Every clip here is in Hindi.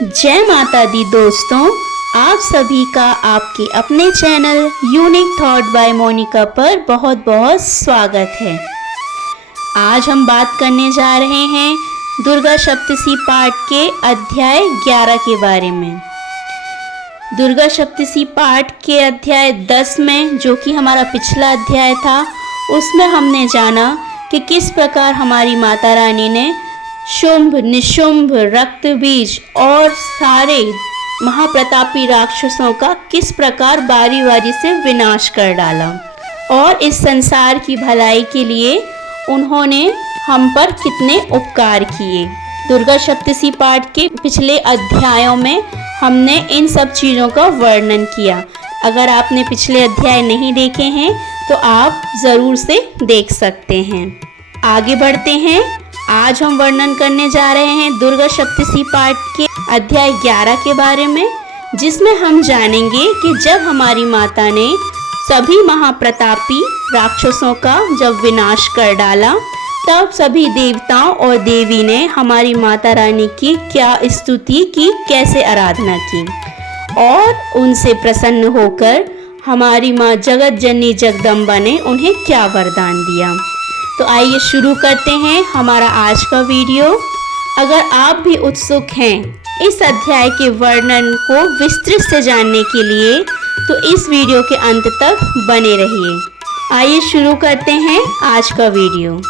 जय माता दी दोस्तों, आप सभी का आपके अपने channel unique thought by Monika पर बहुत बहुत स्वागत है। आज हम बात करने जा रहे हैं दुर्गा सप्तशी पाठ के अध्याय 11 के बारे में। दुर्गा सप्तशी पाठ के अध्याय 10 में, जो कि हमारा पिछला अध्याय था, उसमें हमने जाना कि किस प्रकार हमारी माता रानी ने शुंभ, निशुंभ, रक्त बीज और सारे महाप्रतापी राक्षसों का किस प्रकार बारी बारी से विनाश कर डाला और इस संसार की भलाई के लिए उन्होंने हम पर कितने उपकार किए। दुर्गा सप्तशी पाठ के पिछले अध्यायों में हमने इन सब चीज़ों का वर्णन किया। अगर आपने पिछले अध्याय नहीं देखे हैं तो आप ज़रूर से देख सकते हैं। आगे बढ़ते हैं। आज हम वर्णन करने जा रहे हैं दुर्गा सप्तशी पाठ के अध्याय 11 के बारे में, जिसमें हम जानेंगे कि जब हमारी माता ने सभी महाप्रतापी राक्षसों का जब विनाश कर डाला, तब सभी देवताओं और देवी ने हमारी माता रानी की क्या स्तुति की, कैसे आराधना की और उनसे प्रसन्न होकर हमारी माँ जगत जननी जगदम्बा ने उन्हें क्या वरदान दिया। तो आइए शुरू करते हैं हमारा आज का वीडियो। अगर आप भी उत्सुक हैं इस अध्याय के वर्णन को विस्तृत से जानने के लिए, तो इस वीडियो के अंत तक बने रहिए। आइए शुरू करते हैं आज का वीडियो।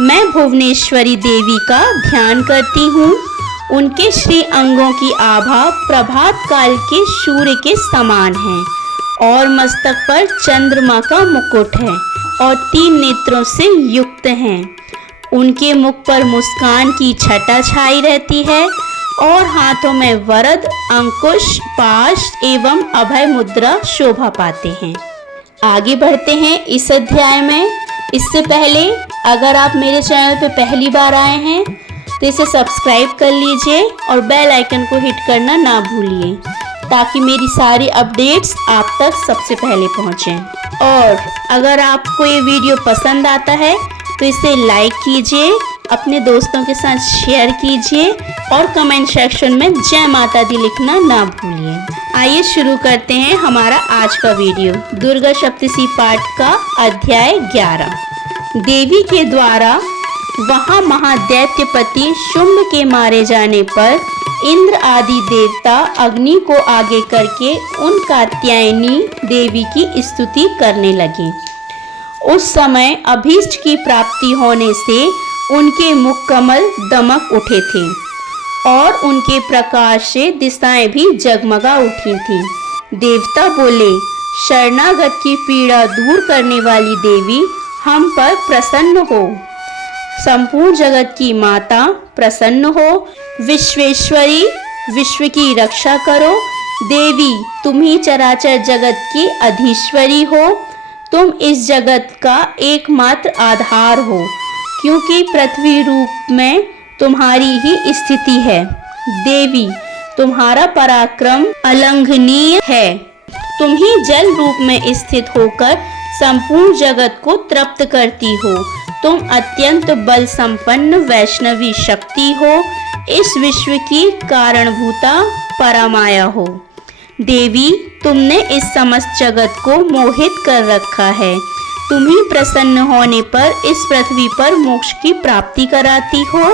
मैं भुवनेश्वरी देवी का ध्यान करती हूँ। उनके श्री अंगों की आभा प्रभात काल के सूर्य के समान है और मस्तक पर चंद्रमा का मुकुट है और 3 नेत्रों से युक्त हैं। उनके मुख पर मुस्कान की छटा छाई रहती है और हाथों में वरद, अंकुश, पाश एवं अभय मुद्रा शोभा पाते हैं। आगे बढ़ते हैं इस अध्याय में। इससे पहले अगर आप मेरे चैनल पर पहली बार आए हैं तो इसे सब्सक्राइब कर लीजिए और बेल आइकन को हिट करना ना भूलिए, ताकि मेरी सारी अपडेट्स आप तक सबसे पहले पहुँचें। और अगर आपको ये वीडियो पसंद आता है तो इसे लाइक कीजिए, अपने दोस्तों के साथ शेयर कीजिए और कमेंट सेक्शन में जय माता दी लिखना ना भूलिए। आइए शुरू करते हैं हमारा आज का वीडियो। दुर्गा सप्तशी पाठ का अध्याय 11। देवी के द्वारा वहाँ महादैत्यपति शुंभ के मारे जाने पर इंद्र आदि देवता अग्नि को आगे करके उन कात्यायनी देवी की स्तुति करने लगे। उस समय अभीष्ट की प्राप्ति होने से उनके मुख कमल दमक उठे थे और उनके प्रकाश से दिशाएं भी जगमगा उठी थीं। देवता बोले, शरणागत की पीड़ा दूर करने वाली देवी, हम पर प्रसन्न हो। संपूर्ण जगत की माता, प्रसन्न हो। विश्वेश्वरी, विश्व की रक्षा करो। देवी, तुम ही चराचर जगत की अधीश्वरी हो। तुम इस जगत का एकमात्र आधार हो, क्योंकि पृथ्वी रूप में तुम्हारी ही स्थिति है। देवी, तुम्हारा पराक्रम अलंघनीय है। तुम ही जल रूप में स्थित होकर संपूर्ण जगत को तृप्त करती हो। तुम अत्यंत बल संपन्न वैष्णवी शक्ति हो। इस विश्व की कारणभूता परमाया हो। देवी, तुमने इस समस्त जगत को मोहित कर रखा है। तुम ही प्रसन्न होने पर इस पृथ्वी पर मोक्ष की प्राप्ति कराती हो।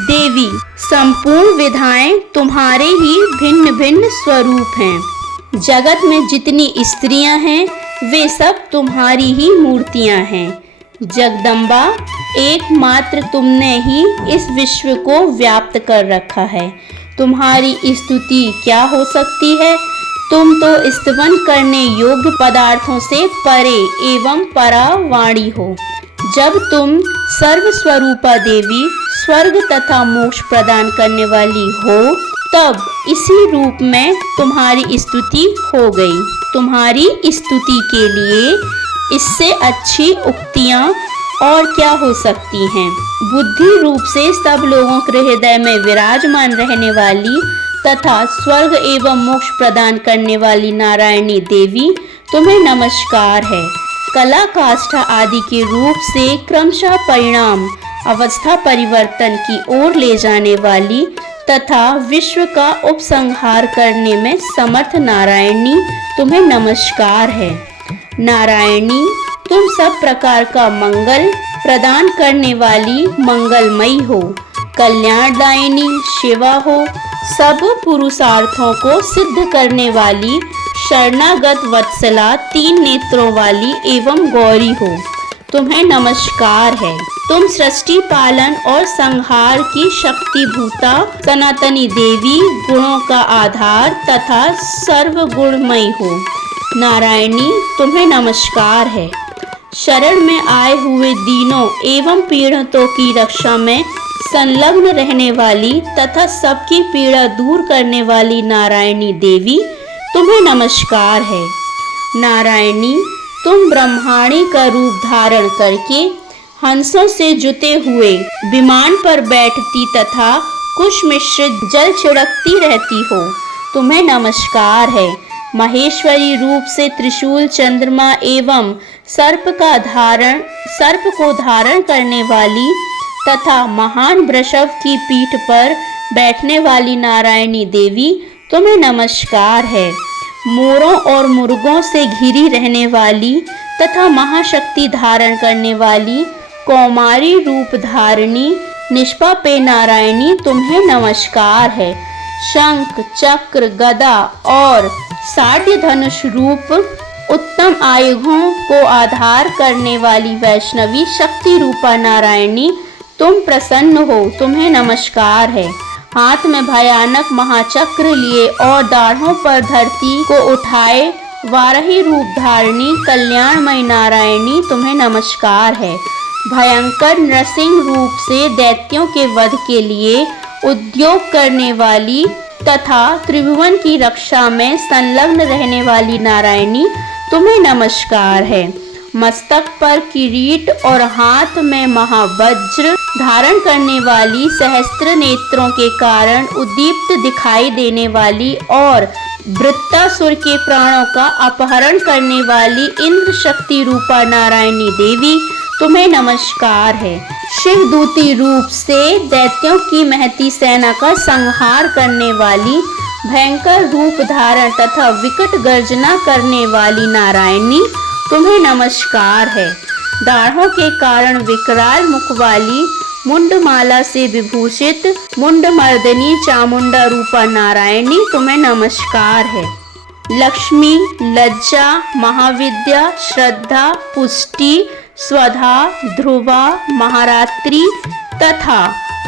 देवी, संपूर्ण विधाएं तुम्हारे ही भिन्न भिन्न स्वरूप हैं। जगत में जितनी स्त्रियां हैं वे सब तुम्हारी ही मूर्तियां हैं। जगदम्बा, एकमात्र तुमने ही इस विश्व को व्याप्त कर रखा है। तुम्हारी स्तुति क्या हो सकती है? तुम तो स्तवन करने योग्य पदार्थों से परे एवं परा वाणी हो। जब तुम सर्वस्वरूपा देवी, स्वर्ग तथा मोक्ष प्रदान करने वाली हो, तब इसी रूप में तुम्हारी स्तुति हो गई। तुम्हारी स्तुति के लिए इससे अच्छी उक्तियाँ और क्या हो सकती हैं। बुद्धि रूप से सब लोगों के हृदय में विराजमान रहने वाली तथा स्वर्ग एवं मोक्ष प्रदान करने वाली नारायणी देवी, तुम्हें नमस्कार है। कला, काष्ठा आदि के रूप से क्रमशः परिणाम अवस्था परिवर्तन की ओर ले जाने वाली तथा विश्व का उपसंहार करने में समर्थ नारायणी तुम्हें नमस्कार है। नारायणी तुम सब प्रकार का मंगल प्रदान करने वाली मंगलमयी हो, कल्याणदायिनी शिवा हो, सब पुरुषार्थों को सिद्ध करने वाली शरणागत वत्सला, 3 नेत्रों वाली एवं गौरी हो, तुम्हें नमस्कार है। तुम सृष्टि पालन और संहार की शक्तिभूता सनातनी देवी, गुणों का आधार तथा सर्वगुणमयी हो। नारायणी तुम्हें नमस्कार है। शरण में आए हुए दीनों एवं पीड़ितों की रक्षा में संलग्न रहने वाली तथा सबकी पीड़ा दूर करने वाली नारायणी देवी, तुम्हें नमस्कार है। नारायणी तुम ब्रह्माणी का रूप धारण करके हंसों से जुते हुए विमान पर बैठती तथा कुश मिश्रित जल छिड़कती रहती हो, तुम्हें नमस्कार है। महेश्वरी रूप से त्रिशूल, चंद्रमा एवं सर्प को धारण करने वाली तथा महान वृषभ की पीठ पर बैठने वाली नारायणी देवी, तुम्हें नमस्कार है। मोरों और मुर्गों से घिरी रहने वाली तथा महाशक्ति धारण करने वाली कौमारी रूप धारिणी निष्पापे नारायणी, तुम्हें नमस्कार है। शंख, चक्र, गदा और साध्य धनुष रूप उत्तम आयुधों को आधार करने वाली वैष्णवी शक्ति रूपा नारायणी, तुम प्रसन्न हो, तुम्हें नमस्कार है। हाथ में भयानक महाचक्र लिए और दाढ़ों पर धरती को उठाए वाराही रूप धारिणी कल्याणमयी नारायणी, तुम्हें नमस्कार है। भयंकर नृसिंह रूप से दैत्यों के वध के लिए उद्योग करने वाली तथा त्रिभुवन की रक्षा में संलग्न रहने वाली नारायणी, तुम्हें नमस्कार है। मस्तक पर किरीट और हाथ में महावज्र धारण करने वाली, सहस्त्र नेत्रों के कारण उद्दीप्त दिखाई देने वाली और वृत्तासुर के प्राणों का अपहरण करने वाली इंद्र शक्ति रूपा नारायणी देवी, तुम्हें नमस्कार है। शिवदूती रूप से दैत्यों की महती सेना का संहार करने वाली, भयंकर रूप धारण तथा विकट गर्जना करने वाली नारायणी, तुम्हें नमस्कार है। दाढ़ों के कारण विकराल मुख वाली, मुंडमाला से विभूषित मुंडमर्दिनी चामुंडा रूपा नारायणी, तुम्हें नमस्कार है। लक्ष्मी, लज्जा, महाविद्या, श्रद्धा, पुष्टि, स्वधा, ध्रुवा, महारात्रि तथा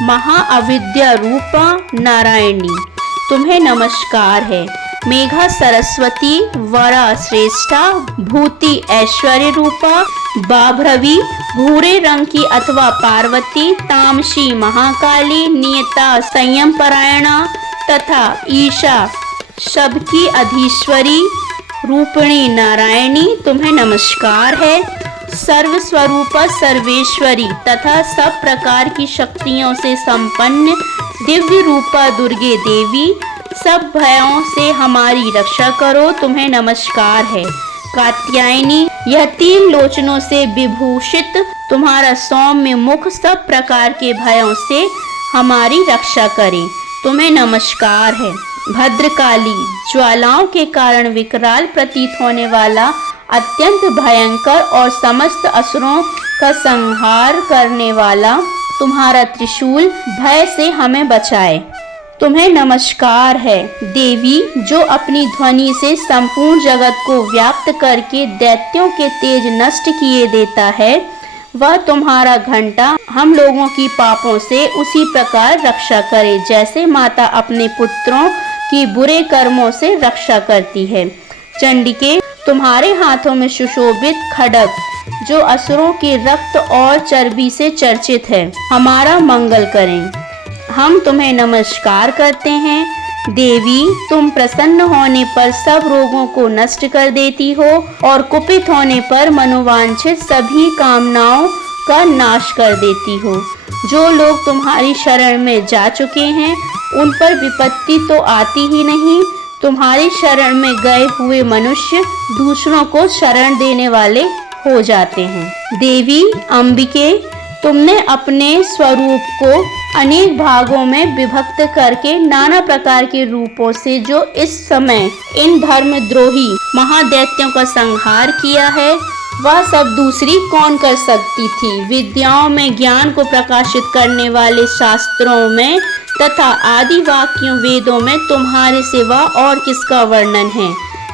महाअविद्या रूपा नारायणी, तुम्हें नमस्कार है। मेघा सरस्वती, वरा श्रेष्ठा, भूति ऐश्वर्य रूपा, बाभ्रवी भूरे रंग की अथवा पार्वती, तामसी महाकाली, नियता संयम परायणा तथा ईशा सबकी अधीश्वरी रूपिणी नारायणी, तुम्हें नमस्कार है। सर्वस्वरूपा सर्वेश्वरी तथा सब प्रकार की शक्तियों से संपन्न दिव्य रूपा दुर्गे देवी, सब भयों से हमारी रक्षा करो, तुम्हें नमस्कार है। कात्यायनी, यह 3 लोचनों से विभूषित तुम्हारा सौम्य मुख सब प्रकार के भयों से हमारी रक्षा करे, तुम्हें नमस्कार है। भद्रकाली, ज्वालाओं के कारण विकराल प्रतीत होने वाला अत्यंत भयंकर और समस्त असुरों का संहार करने वाला तुम्हारा त्रिशूल भय से हमें बचाए, तुम्हें नमस्कार है। देवी, जो अपनी ध्वनि से संपूर्ण जगत को व्याप्त करके दैत्यों के तेज नष्ट किए देता है, वह तुम्हारा घंटा हम लोगों की पापों से उसी प्रकार रक्षा करे जैसे माता अपने पुत्रों की बुरे कर्मों से रक्षा करती है। चंडिके, तुम्हारे हाथों में सुशोभित खड्ग जो असुरों के रक्त और चर्बी से चर्चित है, हमारा मंगल करें, हम तुम्हें नमस्कार करते हैं। देवी, तुम प्रसन्न होने पर सब रोगों को नष्ट कर देती हो और कुपित होने पर मनोवांछित सभी कामनाओं का नाश कर देती हो। जो लोग तुम्हारी शरण में जा चुके हैं उन पर विपत्ति तो आती ही नहीं, तुम्हारी शरण में गए हुए मनुष्य दूसरों को शरण देने वाले हो जाते हैं। देवी अम्बिके, तुमने अपने स्वरूप को अनेक भागों में विभक्त करके नाना प्रकार के रूपों से जो इस समय इन धर्मद्रोही महादैत्यों का संहार किया है, वह सब दूसरी कौन कर सकती थी। विद्याओं में ज्ञान को प्रकाशित करने वाले शास्त्रों में तथा आदि वाक्यों वेदों में तुम्हारे सिवा और किसका वर्णन है,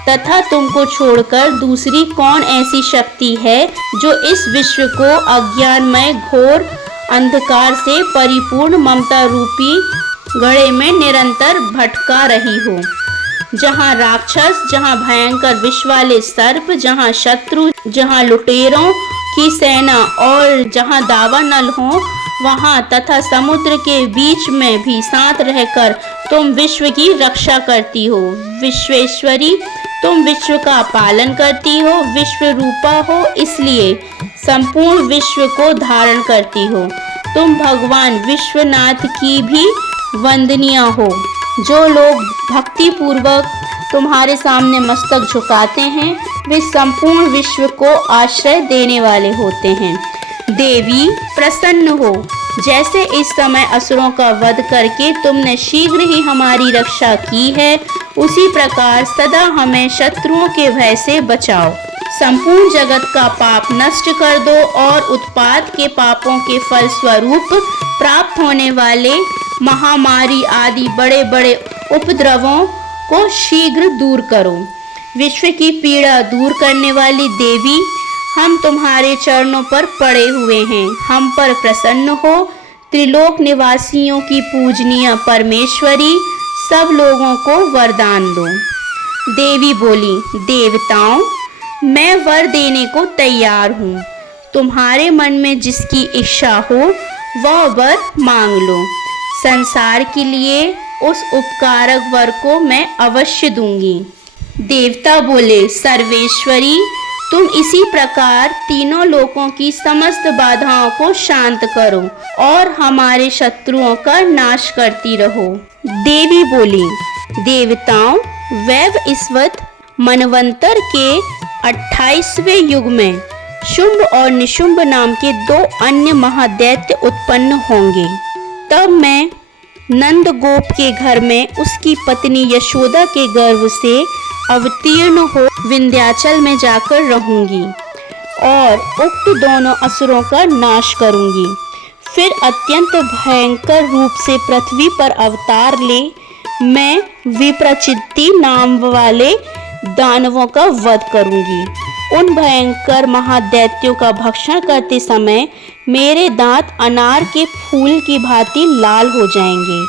तथा तुमको छोड़कर दूसरी कौन ऐसी शक्ति है जो इस विश्व को अज्ञानमय घोर अंधकार से परिपूर्ण ममता रूपी घड़े में निरंतर भटका रही हो। जहाँ राक्षस, जहाँ भयंकर विष वाले सर्प, जहाँ शत्रु, जहाँ लुटेरों की सेना और जहाँ दावानल हो, वहाँ तथा समुद्र के बीच में भी साथ रहकर तुम विश्व की रक्षा करती हो। विश्वेश्वरी, तुम विश्व का पालन करती हो, विश्व रूपा हो, इसलिए संपूर्ण विश्व को धारण करती हो। तुम भगवान विश्वनाथ की भी वंदनीय हो। जो लोग भक्ति पूर्वक तुम्हारे सामने मस्तक झुकाते हैं, वे संपूर्ण विश्व को आश्रय देने वाले होते हैं। देवी, प्रसन्न हो। जैसे इस समय असुरों का वध करके तुमने शीघ्र ही हमारी रक्षा की है, उसी प्रकार सदा हमें शत्रुओं के भय से बचाओ। संपूर्ण जगत का पाप नष्ट कर दो और उत्पात के पापों के फल स्वरूप प्राप्त होने वाले महामारी आदि बड़े बड़े उपद्रवों को शीघ्र दूर करो। विश्व की पीड़ा दूर करने वाली देवी, हम तुम्हारे चरणों पर पड़े हुए हैं, हम पर प्रसन्न हो। त्रिलोक निवासियों की पूजनीय परमेश्वरी, सब लोगों को वरदान दो। देवी बोली, देवताओं, मैं वर देने को तैयार हूँ। तुम्हारे मन में जिसकी इच्छा हो वह वर मांग लो। संसार के लिए उस उपकारक वर को मैं अवश्य दूंगी। देवता बोले, सर्वेश्वरी, तुम इसी प्रकार तीनों लोकों की समस्त बाधाओं को शांत करो और हमारे शत्रुओं का नाश करती रहो। देवी बोली, देवताओं, वैवस्वत मनवंतर के 28वें युग में शुंभ और निशुंभ नाम के 2 अन्य महादैत्य उत्पन्न होंगे। तब मैं नंद गोप के घर में उसकी पत्नी यशोदा के गर्भ से अवतीर्ण हो विंध्याचल में जाकर रहूंगी और उक्त दोनों असुरों का नाश करूंगी। फिर अत्यंत भयंकर रूप से पृथ्वी पर अवतार ले मैं विप्रचित्ति नाम वाले दानवों का वध करूंगी। उन भयंकर महादैत्यों का भक्षण करते समय मेरे दांत अनार के फूल की भांति लाल हो जाएंगे।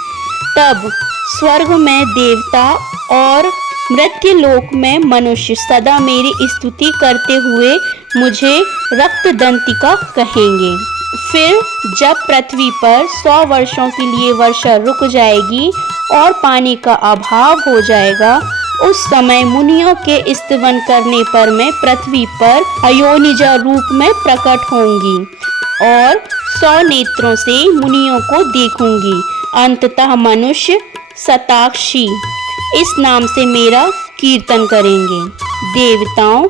तब स्वर्ग में देवता और मृत्युलोक में मनुष्य सदा मेरी स्तुति करते हुए मुझे रक्तदंतिका कहेंगे। फिर जब पृथ्वी पर 100 वर्षों के लिए वर्षा रुक जाएगी और पानी का अभाव हो जाएगा, उस समय मुनियों के स्तवन करने पर मैं पृथ्वी पर अयोनिजा रूप में प्रकट होंगी और 100 नेत्रों से मुनियों को देखूंगी। अंततः मनुष्य शताक्षी इस नाम से मेरा कीर्तन करेंगे। देवताओं,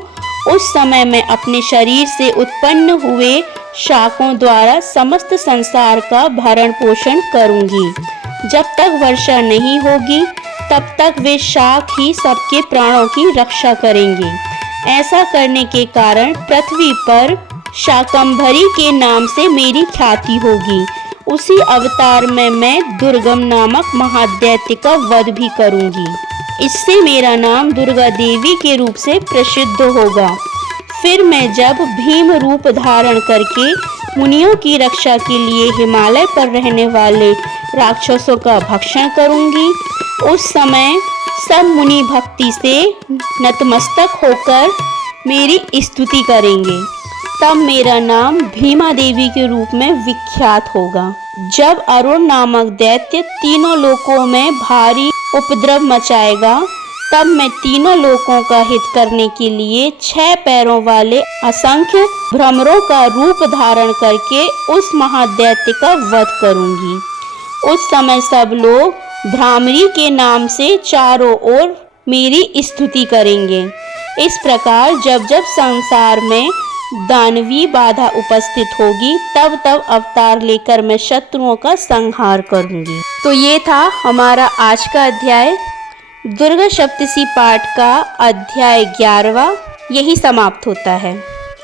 उस समय मैं अपने शरीर से उत्पन्न हुए शाकों द्वारा समस्त संसार का भरण पोषण करूंगी। जब तक वर्षा नहीं होगी तब तक वे शाक ही सबके प्राणों की रक्षा करेंगे। ऐसा करने के कारण पृथ्वी पर शाकंभरी के नाम से मेरी ख्याति होगी। उसी अवतार में मैं दुर्गम नामक महादैत्य का वध भी करूंगी। इससे मेरा नाम दुर्गा देवी के रूप से प्रसिद्ध होगा। फिर मैं जब भीम रूप धारण करके मुनियों की रक्षा के लिए हिमालय पर रहने वाले राक्षसों का भक्षण करूंगी, उस समय सब मुनि भक्ति से नतमस्तक होकर मेरी स्तुति करेंगे। तब मेरा नाम भीमा देवी के रूप में विख्यात होगा। जब अरुण नामक दैत्य तीनों लोकों में भारी उपद्रव मचाएगा, तब मैं तीनों लोकों का हित करने के लिए 6 पैरों वाले असंख्य भ्रमरों का रूप धारण करके उस महादैत्य का वध करूंगी। उस समय सब लोग भ्रामरी के नाम से चारों ओर मेरी स्तुति करेंगे। इस प्रकार जब जब संसार में दानवी बाधा उपस्थित होगी तब तब अवतार लेकर मैं शत्रुओं का संहार करूंगी। तो ये था हमारा आज का अध्याय। दुर्गा सप्तशी पाठ का अध्याय 11वां यही समाप्त होता है।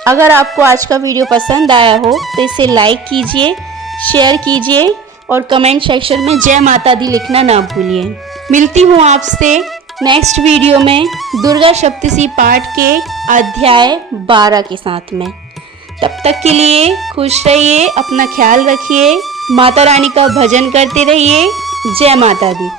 अगर आपको आज का वीडियो पसंद आया हो तो इसे लाइक कीजिए, शेयर कीजिए और कमेंट सेक्शन में जय माता दी लिखना ना भूलिए। मिलती हूँ आपसे नेक्स्ट वीडियो में दुर्गा सप्तशी पाठ के अध्याय 12 के साथ में। तब तक के लिए खुश रहिए, अपना ख्याल रखिए, माता रानी का भजन करते रहिए। जय माता दी।